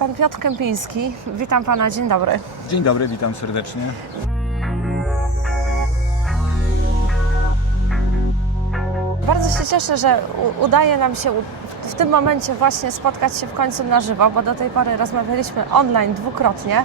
Pan Piotr Kępiński. Witam pana, dzień dobry. Dzień dobry, witam serdecznie. Bardzo się cieszę, że udaje nam się w tym momencie właśnie spotkać się w końcu na żywo, bo do tej pory rozmawialiśmy online dwukrotnie.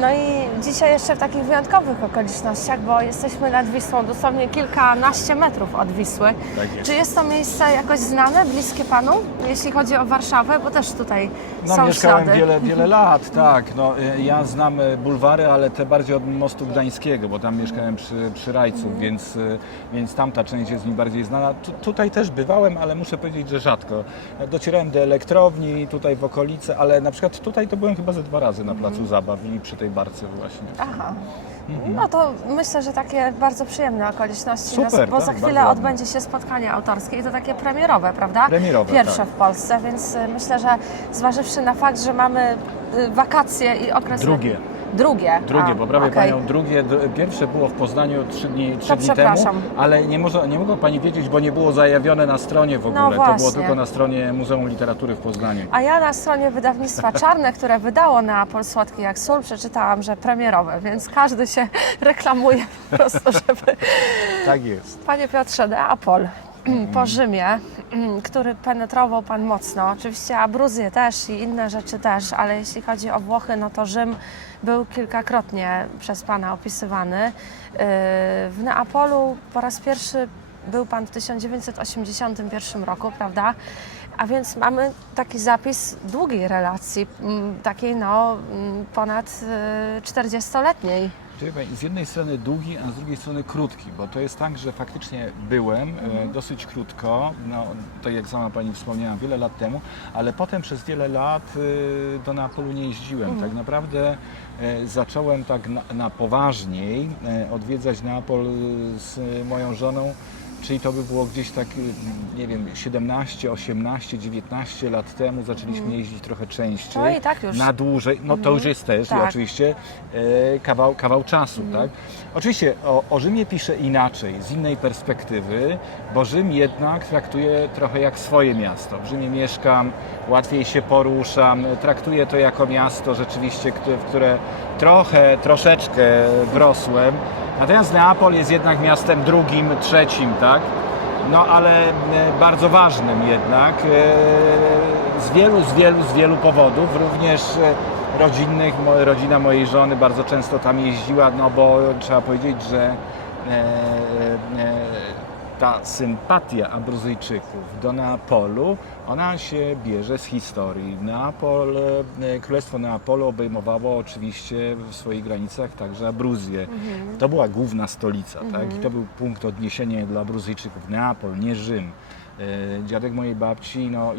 No i dzisiaj jeszcze w takich wyjątkowych okolicznościach, bo jesteśmy nad Wisłą, dosłownie kilkanaście metrów od Wisły. Tak jest. Czy jest to miejsce jakoś znane, bliskie panu, jeśli chodzi o Warszawę, bo też tutaj No, są mieszkałem ślady. wiele, wiele lat, tak. No, y, ja znam y, bulwary, ale te bardziej od mostu gdańskiego, bo tam mieszkałem przy, przy Rajcu, więc, y, więc tamta część jest mi bardziej znana. Tu, tutaj też bywałem, ale muszę powiedzieć, że rzadko. Docierałem do elektrowni, tutaj w okolicy, ale na przykład tutaj to byłem chyba ze dwa razy na placu zabaw i przy tej barce właśnie. Aha. No to myślę, że takie bardzo przyjemne okoliczności, Super, bo tak, za chwilę odbędzie się spotkanie autorskie i to takie premierowe, prawda? Premierowe, Pierwsze tak. w Polsce, więc y, myślę, że zważywszy na fakt, że mamy y, wakacje i okres... Drugie. Drugie. Drugie, A, poprawię okej. Panią, drugie, pierwsze było w Poznaniu trzy dni, trzy To dni temu, ale nie, może, nie mogła Pani wiedzieć, bo nie było zajawione na stronie w ogóle, to było No tylko na stronie Muzeum Literatury w Poznaniu. A ja na stronie wydawnictwa Czarne, które wydało Neapol Słodki jak sól, przeczytałam, że premierowe, więc każdy się reklamuje po prostu, żeby Tak jest. Panie Piotrze, Neapol po Rzymie, który penetrował Pan mocno. Oczywiście Abruzję też i inne rzeczy też, ale jeśli chodzi o Włochy, no to Rzym był kilkakrotnie przez Pana opisywany. Yy, W Neapolu po raz pierwszy był Pan w 1981 roku, prawda? A więc mamy taki zapis długiej relacji, takiej no ponad yy, 40-letniej. Z jednej strony długi, a z drugiej strony krótki, bo to jest tak, że faktycznie byłem e, dosyć krótko, no, to jak sama Pani wspomniała, wiele lat temu, ale potem przez wiele lat e, do Neapolu nie jeździłem. Tak naprawdę e, zacząłem tak na, na poważniej odwiedzać Neapol z moją żoną, Czyli to by było gdzieś tak, y, nie wiem, 17, 18, 19 lat temu zaczęliśmy jeździć trochę częściej. No i tak już. Na dłużej, no to już jest też Tak. oczywiście e, kawał, kawał czasu, tak? Oczywiście o, o Rzymie piszę inaczej, z innej perspektywy, bo Rzym jednak traktuje trochę jak swoje miasto. W Rzymie mieszkam, łatwiej się poruszam, traktuję to jako miasto rzeczywiście, w które trochę, troszeczkę wrosłem. Natomiast Neapol jest jednak miastem drugim, trzecim, tak? No ale e, bardzo ważnym jednak e, z wielu, z wielu, z wielu powodów, również e, rodzinnych. Rodzina mojej żony bardzo często tam jeździła, no bo trzeba powiedzieć, że ta sympatia Abruzyjczyków do Neapolu, ona się bierze z historii. Neapol, e, Królestwo Neapolu obejmowało oczywiście w swoich granicach także Abruzję. To była główna stolica, tak? I to był punkt odniesienia dla Abruzyjczyków. Neapol, nie Rzym. E, Dziadek mojej babci, no,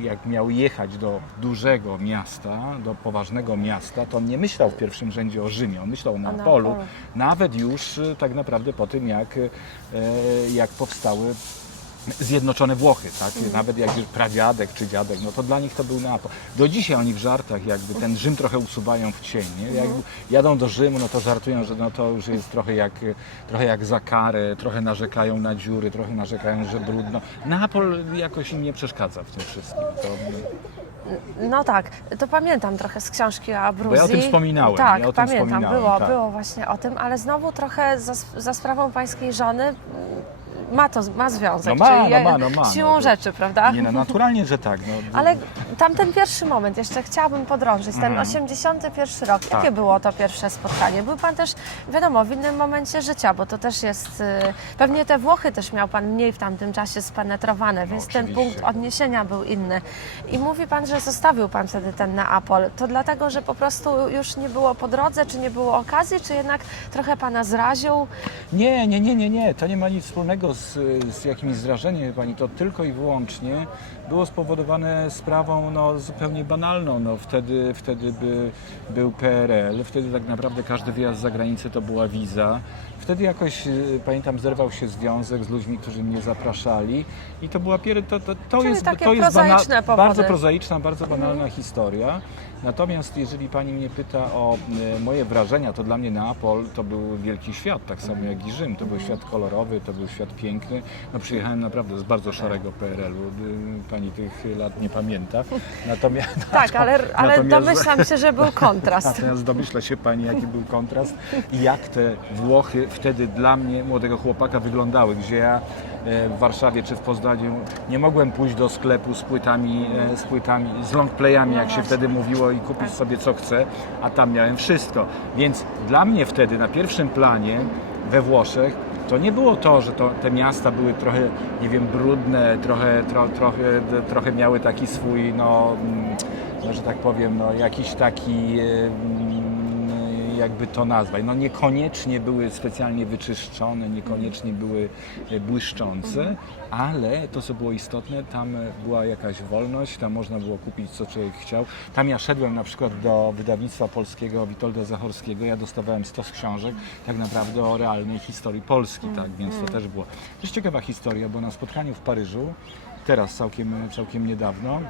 jak miał jechać do dużego miasta, do poważnego miasta, to on nie myślał w pierwszym rzędzie o Rzymie, on myślał o Neapolu. Neapolu. Nawet już e, tak naprawdę po tym, jak, e, jak powstały Zjednoczone Włochy, tak? Nawet jak pradziadek czy dziadek, no to dla nich to był Neapol. Do dzisiaj oni w żartach jakby ten Rzym trochę usuwają w cień, nie? Jak jadą do Rzymu, no to żartują, że no to już jest trochę jak, trochę jak za karę, trochę narzekają na dziury, trochę narzekają, że brudno. Neapol jakoś im nie przeszkadza w tym wszystkim. To, No tak, to pamiętam trochę z książki o Abruzji. Bo ja o tym wspominałem, Tak, ja o tym pamiętam, wspominałem, było, tak. było właśnie o tym, ale znowu trochę za, za sprawą pańskiej żony mm, ma to ma związek, No ma, czyli no ma, no ma, siłą no. rzeczy, prawda? nie no, naturalnie, że tak. No, Ale tamten pierwszy moment, jeszcze chciałabym podrążyć, ten 81 rok, jakie Mhm. Tak. było to pierwsze spotkanie? Był Pan też, wiadomo, w innym momencie życia, bo to też jest, y, pewnie te Włochy też miał Pan mniej w tamtym czasie spenetrowane, więc ten No, oczywiście. punkt odniesienia był inny. I mówi Pan, że zostawił Pan wtedy ten Neapol. To dlatego, że po prostu już nie było po drodze, czy nie było okazji, czy jednak trochę Pana zraził? Nie, nie, nie, nie, nie. To nie ma nic wspólnego z, z jakimś zrażeniem, pani. To tylko i wyłącznie było spowodowane sprawą no, zupełnie banalną. No, wtedy wtedy by, był PRL, wtedy tak naprawdę każdy wyjazd za granicę to była wiza. Wtedy jakoś, y, pamiętam, zerwał się związek z ludźmi, którzy mnie zapraszali i to była pier... to, to, to Czyli jest, takie to jest prozaiczne powody. bardzo prozaiczna, bardzo banalna historia. Natomiast jeżeli pani mnie pyta o e, moje wrażenia, to dla mnie Neapol to był wielki świat, tak samo jak i Rzym. To był świat kolorowy, to był świat piękny. No, przyjechałem naprawdę z bardzo szarego PRL-u. Y, pani tych lat nie pamięta. Natomiast, Tak, ale, ale domyślam się, że był kontrast. Natomiast domyśla się Pani, jaki był kontrast i jak te Włochy wtedy dla mnie, młodego chłopaka, wyglądały, gdzie ja e, w Warszawie czy w Poznaniu. Nie mogłem pójść do sklepu z płytami, e, z płytami, z longplayami, jak się wtedy mówiło i kupić sobie co chcę, a tam miałem wszystko. Więc dla mnie wtedy na pierwszym planie we Włoszech to nie było to, że to, te miasta były trochę, nie wiem, brudne, trochę, tro, trochę, trochę miały taki swój, no, mm, no, że tak powiem, no, jakiś taki, e, jakby to nazwać, no niekoniecznie były specjalnie wyczyszczone, niekoniecznie były e, błyszczące, ale to, co było istotne, tam była jakaś wolność, tam można było kupić, co człowiek chciał. Tam ja szedłem na przykład do wydawnictwa polskiego Witolda Zachorskiego, ja dostawałem stos książek tak naprawdę o realnej historii Polski, tak, więc to też było. Jest ciekawa historia, bo na spotkaniu w Paryżu, teraz całkiem, całkiem niedawno,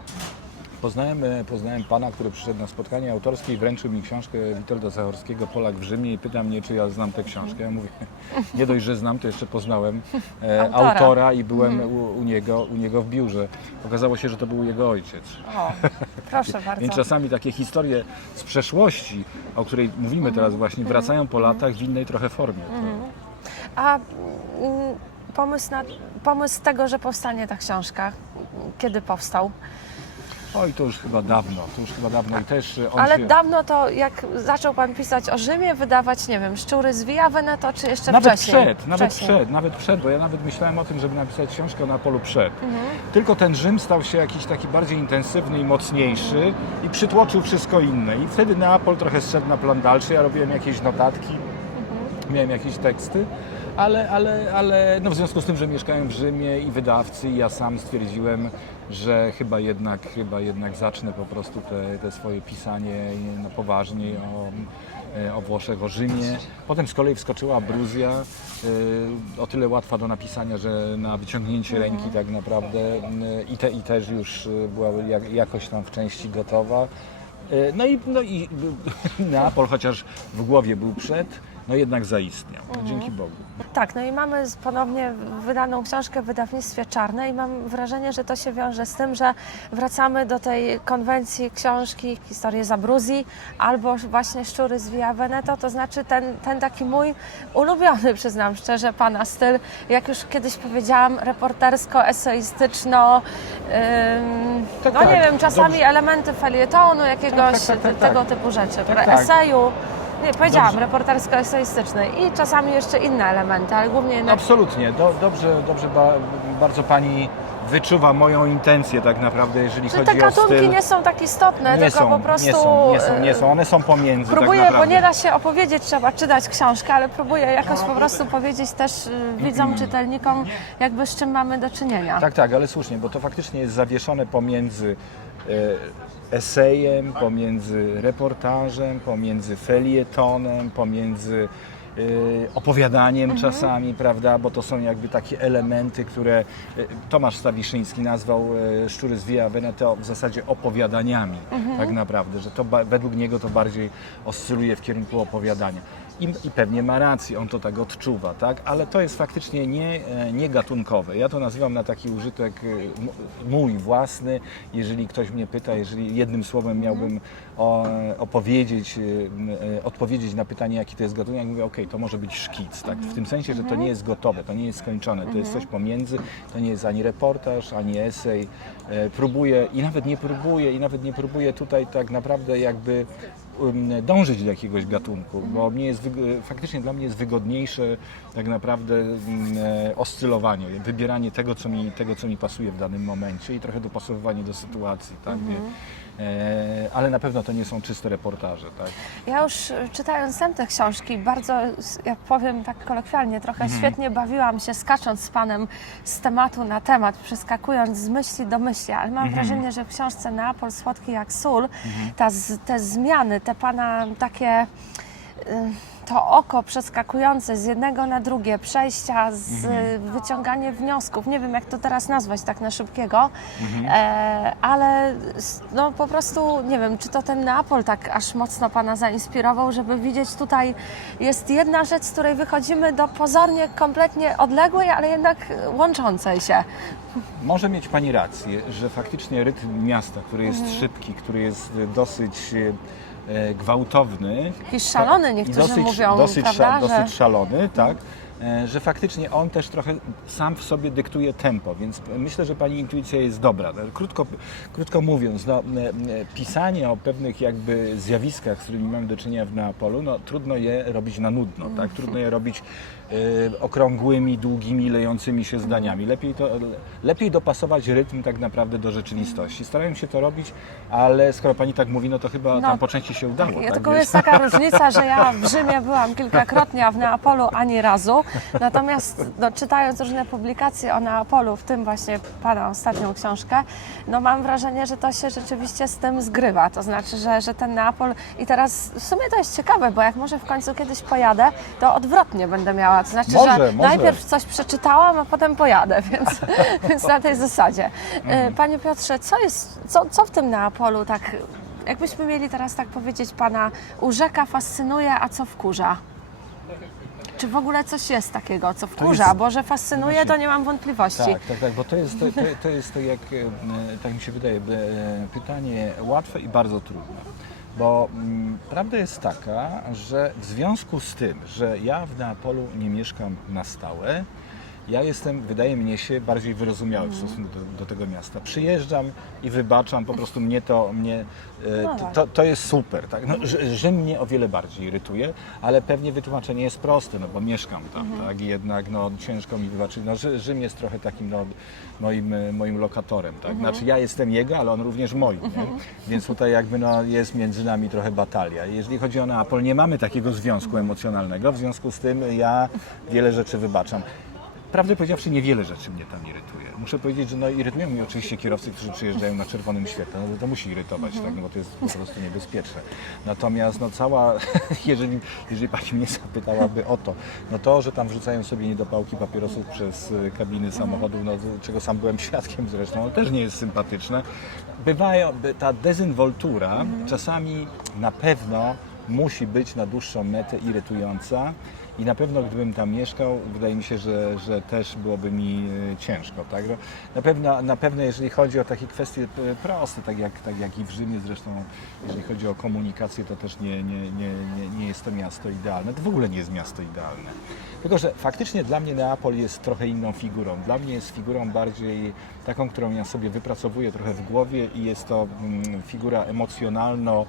Poznałem, e, poznałem pana, który przyszedł na spotkanie autorskie i wręczył mi książkę Witolda Zachorskiego Polak w Rzymie i pyta mnie, czy ja znam tę książkę. Ja mówię, nie dość, że znam, to jeszcze poznałem e, Autora. autora. i byłem u, u, niego, u niego w biurze. Okazało się, że to był jego ojciec. O, proszę bardzo. Więc czasami takie historie z przeszłości, o której mówimy teraz właśnie, wracają po latach w innej trochę formie. A mm, pomysł, na, pomysł tego, że powstanie ta książka, kiedy powstał? Oj, to już chyba dawno, to już chyba dawno i też e, on Ale się... dawno to, jak zaczął Pan pisać o Rzymie, wydawać, nie wiem, Szczury z Via Veneto, czy jeszcze Nawet wcześniej? przed, nawet Wcześniej. przed, nawet przed, bo ja nawet myślałem o tym, żeby napisać książkę o Napolu przed. Mhm. Tylko ten Rzym stał się jakiś taki bardziej intensywny i mocniejszy i przytłoczył wszystko inne. I wtedy Neapol trochę zszedł na plan dalszy, ja robiłem jakieś notatki, Mhm. miałem jakieś teksty, ale, ale, ale no w związku z tym, że mieszkałem w Rzymie i wydawcy i ja sam stwierdziłem, że chyba jednak, chyba jednak zacznę po prostu te, te swoje pisanie no, poważniej o, e, o Włoszech, o Rzymie. Potem z kolei wskoczyła Abruzja, y, o tyle łatwa do napisania, że na wyciągnięcie ręki tak naprawdę y, i, te, i też już była jak, jakoś tam w części gotowa. No i, no i Neapol, chociaż w głowie był przed, no jednak zaistniał. Dzięki Bogu. Tak, no i mamy ponownie wydaną książkę w wydawnictwie Czarne i mam wrażenie, że to się wiąże z tym, że wracamy do tej konwencji książki Historie z Abruzji albo właśnie Szczury z Via Veneto, to znaczy ten, ten taki mój ulubiony, przyznam szczerze, Pana styl, jak już kiedyś powiedziałam, reportersko-eseistyczno, ym, Tak, no tak, nie wiem, czasami dobrze. elementy felietonu, jakiegoś tak, tak, tak, tego tak. typu rzeczy, tak. eseju. Nie, powiedziałam, Dobrze. reportersko-eseistyczny i czasami jeszcze inne elementy, ale głównie jednak Absolutnie. Do, dobrze, dobrze ba, bardzo Pani wyczuwa moją intencję tak naprawdę, jeżeli Że chodzi te o gatunki styl. nie są takie istotne, nie tylko są, po prostu. nie są, nie są, e, nie są. One są pomiędzy Próbuję, tak bo nie da się opowiedzieć, trzeba czytać książkę, ale próbuję jakoś po prostu powiedzieć też y, widzom, czytelnikom, jakby z czym mamy do czynienia. Tak, tak, ale słusznie, bo to faktycznie jest zawieszone pomiędzy e, esejem, pomiędzy reportażem, pomiędzy felietonem, pomiędzy e, opowiadaniem czasami, prawda, bo to są jakby takie elementy, które e, Tomasz Stawiszyński nazwał e, Szczury z Via Veneto w zasadzie opowiadaniami, tak naprawdę, że to według niego to bardziej oscyluje w kierunku opowiadania. I, I pewnie ma rację, on to tak odczuwa, tak? ale to jest faktycznie nie, e, nie gatunkowe. Ja to nazywam na taki użytek e, mój własny. Jeżeli ktoś mnie pyta, jeżeli jednym słowem miałbym o, opowiedzieć, e, odpowiedzieć na pytanie, jaki to jest gatunek, mówię, ok, to może być szkic, tak? w tym sensie, że to nie jest gotowe, to nie jest skończone, to jest coś pomiędzy, to nie jest ani reportaż, ani esej. Próbuję i nawet nie próbuję, i nawet nie próbuję tutaj tak naprawdę jakby dążyć do jakiegoś gatunku, bo mnie jest, wyg- faktycznie dla mnie jest wygodniejsze tak naprawdę e, oscylowanie, wybieranie tego co, mi, tego, co mi pasuje w danym momencie i trochę dopasowywanie do sytuacji, tak? Wie- E, ale na pewno to nie są czyste reportaże, tak? Ja już y, czytając tamte książki, bardzo, jak powiem tak kolokwialnie, trochę Mhm. świetnie bawiłam się skacząc z Panem z tematu na temat, przeskakując z myśli do myśli, ale mam Mhm. wrażenie, że w książce Neapol słodki jak sól, ta, z- te zmiany, te Pana takie... y, to oko przeskakujące z jednego na drugie, przejścia, z, Mhm. wyciąganie wniosków, nie wiem jak to teraz nazwać tak na szybkiego, Mhm. e, ale no po prostu nie wiem, czy to ten Neapol tak aż mocno Pana zainspirował, żeby widzieć tutaj jest jedna rzecz, z której wychodzimy do pozornie kompletnie odległej, ale jednak łączącej się. Może mieć Pani rację, że faktycznie rytm miasta, który jest Mhm. szybki, który jest dosyć e, gwałtowny. Jakiś szalony niektórzy dosyć, mówią, dosyć, prawda? Dosyć szalony, tak. E, Że faktycznie on też trochę sam w sobie dyktuje tempo, więc myślę, że Pani intuicja jest dobra. Krótko, krótko mówiąc, no, e, e, pisanie o pewnych jakby zjawiskach, z którymi mamy do czynienia w Neapolu, no, trudno je robić na nudno, tak? Trudno je robić e, okrągłymi, długimi, lejącymi się zdaniami. Lepiej, to, lepiej dopasować rytm tak naprawdę do rzeczywistości. Starałem się to robić, ale skoro Pani tak mówi, no to chyba No, tam po części się udało. Ja tak? tylko Więc- jest taka różnica, że ja w Rzymie byłam kilkakrotnie, a w Neapolu ani razu. Natomiast no, czytając różne publikacje o Neapolu, w tym właśnie Pana ostatnią książkę, no mam wrażenie, że to się rzeczywiście z tym zgrywa. To znaczy, że, że ten Neapol i teraz w sumie to jest ciekawe, bo jak może w końcu kiedyś pojadę, to odwrotnie będę miała. To znaczy, Może, że może. najpierw coś przeczytałam, a potem pojadę, więc, więc na tej zasadzie. Mhm. E, Panie Piotrze, co jest, co, co w tym Neapolu tak Jakbyśmy mieli teraz tak powiedzieć pana, urzeka, fascynuje, a co wkurza? Czy w ogóle coś jest takiego, co wkurza? jest- Bo że fascynuje, Właśnie- to nie mam wątpliwości. Tak, tak, tak, bo to jest to, to, to, jest to jak, e, tak mi się wydaje, e, pytanie łatwe i bardzo trudne. Bo mm, prawda jest taka, że w związku z tym, że ja w Neapolu nie mieszkam na stałe, ja jestem, wydaje mnie się, bardziej wyrozumiały w stosunku do, do tego miasta. Przyjeżdżam i wybaczam, po prostu mnie to, mnie, e, No to, to, to jest super. Tak? No, Rzy- Rzym mnie o wiele bardziej irytuje, ale pewnie wytłumaczenie jest proste, no bo mieszkam tam, tak? I jednak no, ciężko mi wybaczyć. No, Rzy- Rzym jest trochę takim no, moim, e, moim lokatorem, tak? Znaczy ja jestem jego, ale on również moim? Więc tutaj jakby no, jest między nami trochę batalia. Jeżeli chodzi o Neapol, nie mamy takiego związku emocjonalnego, w związku z tym ja wiele rzeczy wybaczam. Prawdę powiedziawszy, niewiele rzeczy mnie tam irytuje. Muszę powiedzieć, że no, irytują mnie oczywiście kierowcy, którzy przyjeżdżają na czerwonym świetle. No, to musi irytować, tak? no, bo to jest po prostu niebezpieczne. Natomiast no, cała, jeżeli, jeżeli Pani mnie zapytałaby o to, no to, że tam wrzucają sobie niedopałki papierosów przez y, kabiny samochodów, no, czego sam byłem świadkiem zresztą, no, też nie jest sympatyczne. Bywają, by- ta dezynwoltura czasami na pewno musi być na dłuższą metę irytująca. I na pewno gdybym tam mieszkał, wydaje mi się, że, że też byłoby mi e, ciężko. Tak? No, Na, pewno, na pewno jeżeli chodzi o takie kwestie e, proste, tak jak, tak jak i w Rzymie zresztą, jeżeli chodzi o komunikację, to też nie, nie, nie, nie, jest to miasto idealne. To w ogóle nie jest miasto idealne. Tylko, że faktycznie dla mnie Neapol jest trochę inną figurą. Dla mnie jest figurą bardziej taką, którą ja sobie wypracowuję trochę w głowie i jest to mm, figura emocjonalno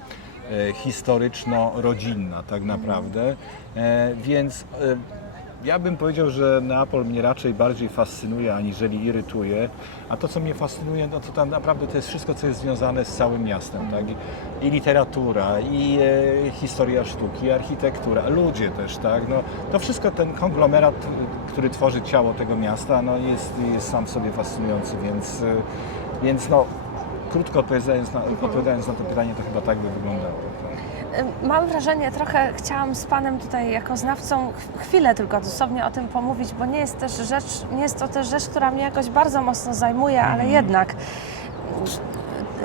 historyczno-rodzinna tak naprawdę. E, Więc e, ja bym powiedział, że Neapol mnie raczej bardziej fascynuje, aniżeli irytuje. A to, co mnie fascynuje, no to tam naprawdę to jest wszystko, co jest związane z całym miastem. Tak? I, literatura, i e, historia sztuki, i architektura, ludzie też. Tak? No, to wszystko, ten konglomerat, który tworzy ciało tego miasta, no, jest, jest sam w sobie fascynujący, więc, e, więc no, krótko odpowiadając na, odpowiadając na to pytanie, to chyba tak by wyglądało. Tak? Mam wrażenie, trochę chciałam z Panem tutaj jako znawcą ch- chwilę tylko dosłownie o tym pomówić, bo nie jest też rzecz, nie jest to też rzecz, która mnie jakoś bardzo mocno zajmuje, ale Mhm. jednak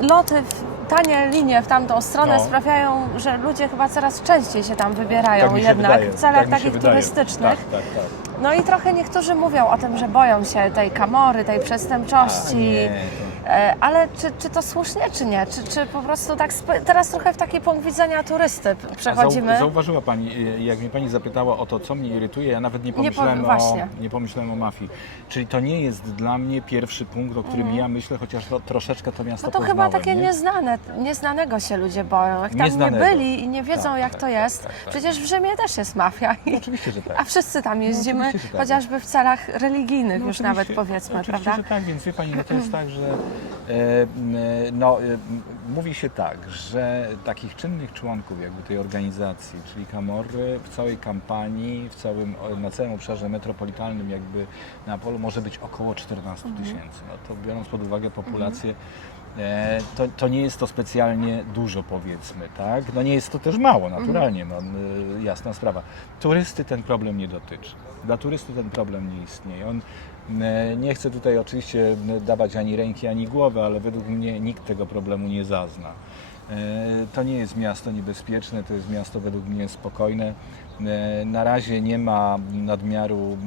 loty, w, tanie linie w tamtą stronę No. sprawiają, że ludzie chyba coraz częściej się tam wybierają Tak się jednak wydaje, w celach tak takich wydaje. turystycznych. Tak, tak, tak. No i trochę niektórzy mówią o tym, że boją się tej kamory, tej A, przestępczości. E, Ale czy, czy to słusznie, czy nie? Czy, czy po prostu tak teraz trochę w taki punkt widzenia turysty przechodzimy? Zau, zauważyła Pani, y, jak mnie Pani zapytała o to, co mnie irytuje, ja nawet nie pomyślałem, właśnie. o, nie pomyślałem o mafii. Czyli to nie jest dla mnie pierwszy punkt, o którym ja myślę, chociaż to, troszeczkę to miasto. No to poznałem. chyba takie nie? nieznane, nieznanego się ludzie boją. Jak tam nie byli i nie wiedzą, Tak, jak tak, to tak, jest. tak, tak. Przecież w Rzymie też jest mafia. I, Oczywiście, że tak. a wszyscy tam jeździmy, oczywiście, że tak. chociażby w celach religijnych No już oczywiście- nawet powiedzmy, oczywiście, prawda? że tak, więc wie Pani, no to jest tak, że e, no, e, m, mówi się tak, że takich czynnych członków jakby tej organizacji, czyli Kamory w całej kampanii, w całym, na całym obszarze metropolitalnym jakby Neapolu może być około 14 Mhm. tysięcy. No to biorąc pod uwagę populację e, to, to nie jest to specjalnie dużo powiedzmy, tak? No nie jest to też mało, naturalnie, no, jasna sprawa. Turysty ten problem nie dotyczy. Dla turysty ten problem nie istnieje. On e, nie chce tutaj oczywiście dawać ani ręki, ani głowy, ale według mnie nikt tego problemu nie zazna. E, To nie jest miasto niebezpieczne, to jest miasto według mnie spokojne. E, Na razie nie ma nadmiaru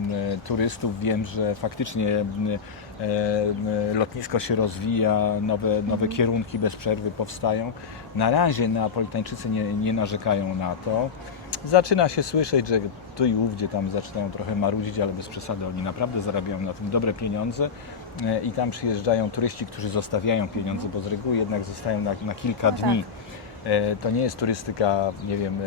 turystów. Wiem, że faktycznie e, lotnisko się rozwija, nowe, nowe kierunki bez przerwy powstają. Na razie Neapolitańczycy nie, nie narzekają na to. Zaczyna się słyszeć, że tu i ówdzie tam zaczynają trochę marudzić, ale bez przesady oni naprawdę zarabiają na tym dobre pieniądze E, i tam przyjeżdżają turyści, którzy zostawiają pieniądze, bo z reguły jednak zostają na, na kilka No dni. E, To nie jest turystyka, nie wiem, e,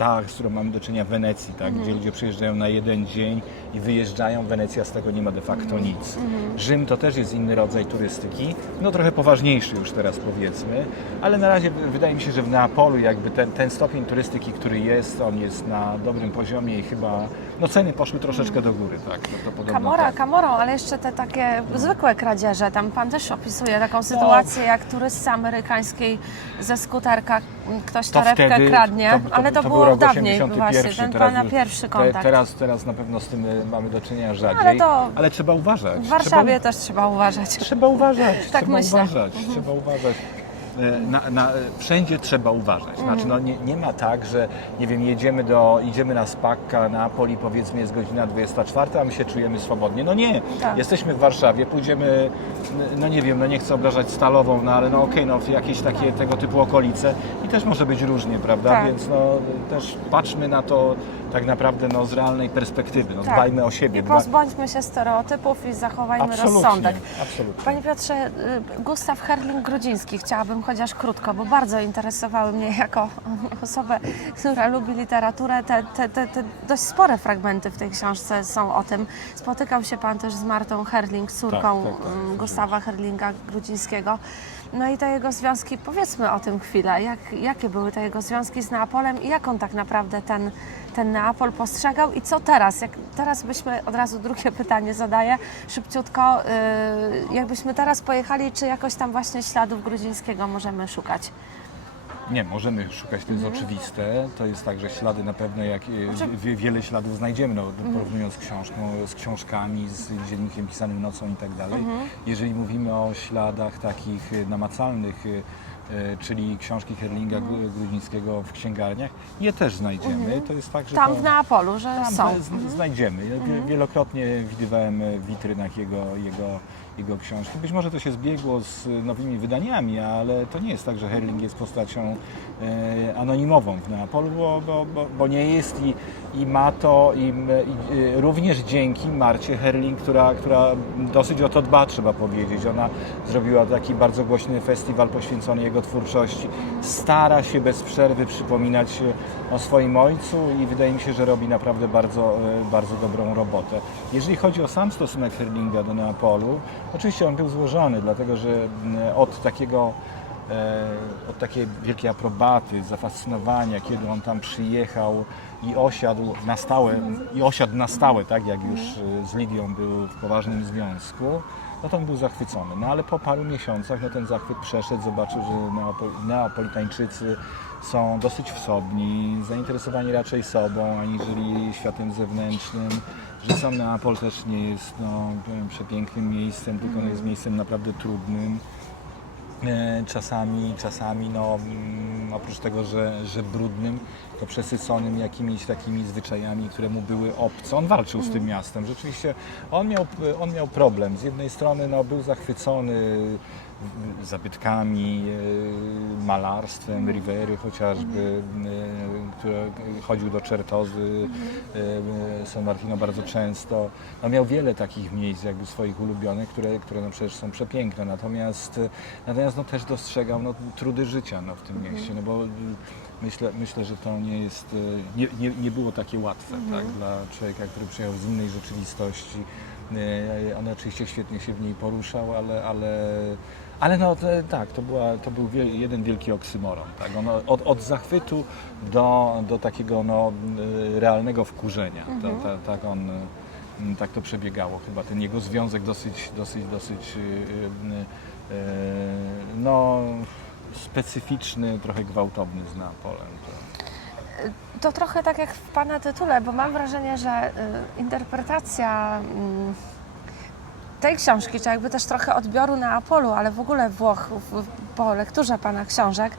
ta, z którą mamy do czynienia w Wenecji, tak? gdzie ludzie przyjeżdżają na jeden dzień i wyjeżdżają. Wenecja z tego nie ma de facto nic. Rzym to też jest inny rodzaj turystyki, no trochę poważniejszy już teraz powiedzmy, ale na razie wydaje mi się, że w Neapolu jakby ten, ten stopień turystyki, który jest, on jest na dobrym poziomie i chyba, no ceny poszły troszeczkę do góry, tak? No Kamora, tak. kamorą, ale jeszcze te takie zwykłe kradzieże. Tam pan też opisuje taką sytuację, jak turysta amerykańskiej ze skuterka ktoś To torebkę wtedy, kradnie, to, to, ale to, to było był dawniej 81, właśnie, ten teraz pana pierwszy te- kontakt. Teraz, teraz na pewno z tym y, mamy do czynienia rzadziej, ale to- ale trzeba uważać. w trzeba, Warszawie też trzeba uważać. Trzeba uważać, Tak trzeba myślę. uważać, trzeba uważać. E, Na, na, wszędzie trzeba uważać. Znaczy, no, nie, nie ma tak, że nie wiem, jedziemy do, idziemy na Spakka, Napoli, powiedzmy jest godzina 24, a my się czujemy swobodnie. No nie, Tak. jesteśmy w Warszawie, pójdziemy, no nie wiem, no nie chcę obrażać Stalową, no ale no okej, no w jakieś takie tego typu okolice i też może być różnie, prawda? Tak. Więc no też patrzmy na to tak naprawdę no, z realnej perspektywy, no, Tak. dbajmy o siebie. I pozbądźmy się stereotypów i zachowajmy Absolutnie, rozsądek. absolutnie. Panie Piotrze, y, Gustaw Herling-Grudziński, chciałabym chociaż krótko, bo bardzo interesowały mnie jako osobę, która lubi literaturę. Te, te, te, te dość spore fragmenty w tej książce są o tym. Spotykał się Pan też z Martą Herling, córką Tak, tak, tak, mm, Gustawa Herlinga-Grudzińskiego. No i te jego związki, powiedzmy o tym chwilę. Jak, jakie były te jego związki z Neapolem i jak on tak naprawdę ten, ten Neapol postrzegał i co teraz? Jak teraz byśmy, od razu drugie pytanie zadaję, szybciutko, yy, jakbyśmy teraz pojechali, czy jakoś tam właśnie śladów Grudzińskiego możemy szukać? Nie, możemy szukać, to jest oczywiste. To jest tak, że ślady na pewno, jak e, wie- wiele śladów znajdziemy, no, porównując książką, z książkami, z dziennikiem pisanym nocą i tak dalej. Jeżeli mówimy o śladach takich e, namacalnych, e, czyli książki Herlinga Gru- Grudzińskiego w księgarniach, je też znajdziemy. To jest tak, że Tam w Neapolu, że Tam są. Mhm. znajdziemy. Wielokrotnie widywałem w witrynach jego, jego, jego książki. Być może to się zbiegło z nowymi wydaniami, ale to nie jest tak, że Herling jest postacią e, anonimową w Neapolu, bo, bo, bo, nie jest i, i ma to i, m, i e, również dzięki Marcie Herling, która, która dosyć o to dba, trzeba powiedzieć. Ona zrobiła taki bardzo głośny festiwal poświęcony jego twórczości. Stara się bez przerwy przypominać e, o swoim ojcu i wydaje mi się, że robi naprawdę bardzo, e, bardzo dobrą robotę. Jeżeli chodzi o sam stosunek Herlinga do Neapolu, oczywiście on był złożony, dlatego że od takiego e, od takiej wielkiej aprobaty, zafascynowania, kiedy on tam przyjechał i osiadł na stałe, i osiadł na stałe, tak jak już e, z Lidią był w poważnym związku, no to on był zachwycony. No ale po paru miesiącach no ten zachwyt przeszedł, zobaczył, że Neapol, Neapolitańczycy są dosyć wsobni, zainteresowani raczej sobą, aniżeli światem zewnętrznym, że sam Neapol też nie jest no, powiem, przepięknym miejscem, tylko jest miejscem naprawdę trudnym. E, Czasami, czasami no, mm, oprócz tego, że, że brudnym, to przesyconym jakimiś takimi zwyczajami, które mu były obce. On walczył z tym miastem. Rzeczywiście on miał, on miał problem. Z jednej strony no, był zachwycony mm, zabytkami, e, malarstwem, Rivery chociażby, e, które chodził do Czertozy, e, San Martino bardzo często. No, miał wiele takich miejsc jakby swoich ulubionych, które, które no, przecież są przepiękne. Natomiast, natomiast no, też dostrzegał no, trudy życia no, w tym mieście, no bo myślę, myślę, że to nie jest, y, nie, nie, nie było takie łatwe tak, dla człowieka, który przyjechał z innej rzeczywistości. Y, On oczywiście świetnie się w niej poruszał, ale, ale, ale no, tak, to, była, to był jeden wielki oksymoron. Tak? On od, od zachwytu do, do takiego no, y, realnego wkurzenia. To, ta, tak on y, tak to przebiegało chyba. Ten jego związek dosyć, dosyć, dosyć no, specyficzny, trochę gwałtowny z Neapolem. To- To trochę tak jak w Pana tytule, bo mam wrażenie, że y, interpretacja mm, tej książki, czy jakby też trochę odbioru na Apolu, ale w ogóle Włoch po lekturze Pana książek,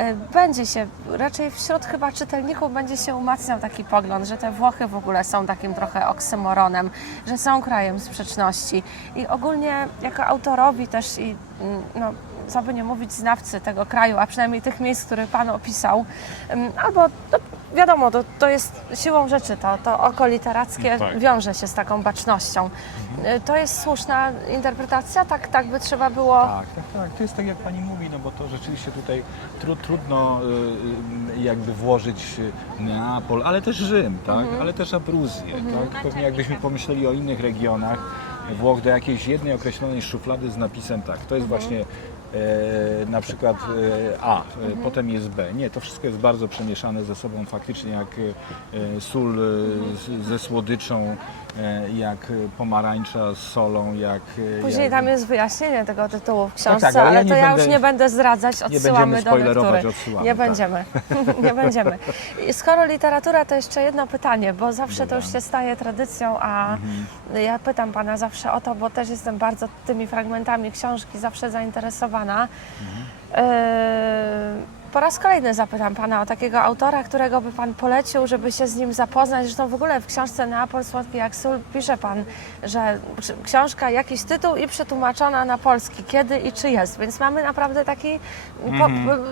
y, będzie się, raczej wśród chyba czytelników będzie się umacniał taki pogląd, że te Włochy w ogóle są takim trochę oksymoronem, że są krajem sprzeczności. I ogólnie jako autorowi też i mm, no, co by nie mówić, znawcy tego kraju, a przynajmniej tych miejsc, które Pan opisał, albo no, wiadomo, to, to jest siłą rzeczy, to, to oko literackie Tak. wiąże się z taką bacznością. Y, To jest słuszna interpretacja? Tak, tak by trzeba było... Tak, tak, tak. To jest tak jak Pani mówi, no bo to rzeczywiście tutaj tru, trudno y, y, jakby włożyć Neapol, ale też Rzym, tak? Ale też Abruzję, tak? Pewnie jakbyśmy pomyśleli o innych regionach Włoch do jakiejś jednej określonej szuflady z napisem tak, to jest właśnie e, na przykład e, A, e, potem jest B. Nie, to wszystko jest bardzo przemieszane ze sobą faktycznie jak e, sól e, ze słodyczą, e, jak pomarańcza z solą, jak... e, Później jak... tam jest wyjaśnienie tego tytułu w książce, tak, ale ale, ja to nie ja będę- już nie będę zdradzać, odsyłamy będziemy do lektury. odsyłamy, nie tak. będziemy, nie będziemy. I skoro literatura, to jeszcze jedno pytanie, bo zawsze to Dobra. już się staje tradycją, a Mhm. ja pytam Pana zawsze o to, bo też jestem bardzo tymi fragmentami książki zawsze zainteresowana. 可能呃 po raz kolejny zapytam Pana o takiego autora, którego by Pan polecił, żeby się z nim zapoznać. Zresztą w ogóle w książce Neapol Słodki jak sól pisze Pan, że książka jakiś tytuł i przetłumaczona na polski, kiedy i czy jest. Więc mamy naprawdę takie po,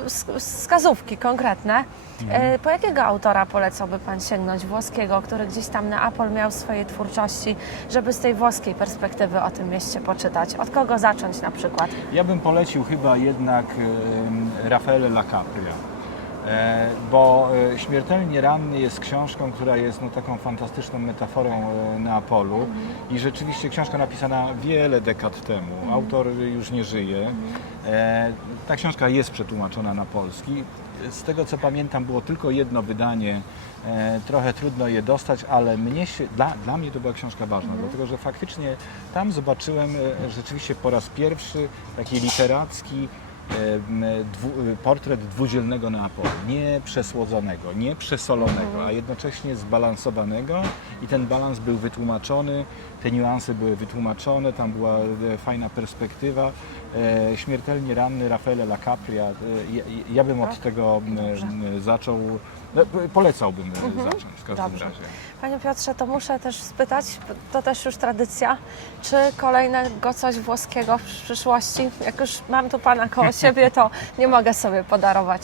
sk- wskazówki konkretne. E, Po jakiego autora polecałby Pan sięgnąć włoskiego, który gdzieś tam Neapol miał swojej twórczości, żeby z tej włoskiej perspektywy o tym mieście poczytać? Od kogo zacząć na przykład? Ja bym polecił chyba jednak e, Raffaele E, bo e, Śmiertelnie ranny jest książką, która jest no, taką fantastyczną metaforą e, Neapolu i rzeczywiście książka napisana wiele dekad temu. Autor już nie żyje. E, Ta książka jest przetłumaczona na polski. Z tego co pamiętam było tylko jedno wydanie, trochę trudno je dostać, ale mnie się, dla, dla mnie to była książka ważna, dlatego że faktycznie tam zobaczyłem rzeczywiście po raz pierwszy taki literacki dwu, portret dwudzielnego Neapolu, nie przesłodzonego, nie przesolonego, a jednocześnie zbalansowanego i ten balans był wytłumaczony, te niuanse były wytłumaczone, tam była e, fajna perspektywa. E, Śmiertelnie ranny Raffaele La Capria, e, ja, ja bym od Tak? tego m, Dobrze. zaczął, no, polecałbym e, zacząć w każdym Dobrze. razie. Panie Piotrze, to muszę też spytać, to też już tradycja, czy kolejnego coś włoskiego w przyszłości? Jak już mam tu Pana siebie, to nie mogę sobie podarować.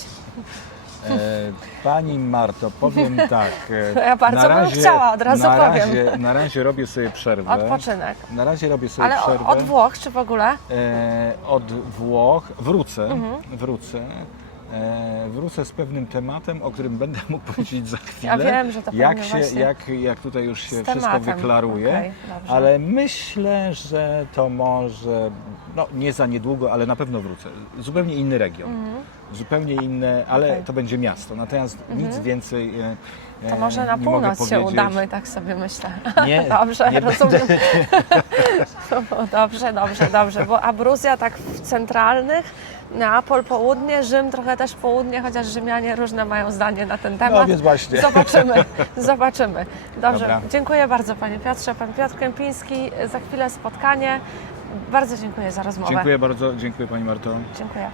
E, Pani Marto, powiem tak. e, Ja bardzo na bym chciała, od razu na powiem. Razie, na razie robię sobie przerwę. Odpoczynek. Na razie robię sobie Ale przerwę. od Włoch czy w ogóle? E, od Włoch wrócę, Mhm. wrócę. E, wrócę z pewnym tematem, o którym będę mógł powiedzieć za chwilę. Ja wiem, że to jak, się, jak, jak tutaj już się wszystko tematem. wyklaruje. Dobrze. ale myślę, że to może, no nie za niedługo, ale na pewno wrócę. Zupełnie inny region. Zupełnie inne, ale Mhm. Okej. to będzie miasto. Natomiast nic więcej. e, To e, może na nie mogę północ się udamy, tak sobie myślę. Nie, Dobrze, nie rozumiem. Dobrze, dobrze, dobrze, bo Abruzja tak w centralnych, Neapol południe, Rzym trochę też południe, chociaż Rzymianie różne mają zdanie na ten temat. no więc właśnie. Zobaczymy, zobaczymy. Dobrze, Dobra. dziękuję bardzo Panie Piotrze. Pan Piotr Kępiński, za chwilę spotkanie. Bardzo dziękuję za rozmowę. Dziękuję bardzo, dziękuję Pani Marto. Dziękuję.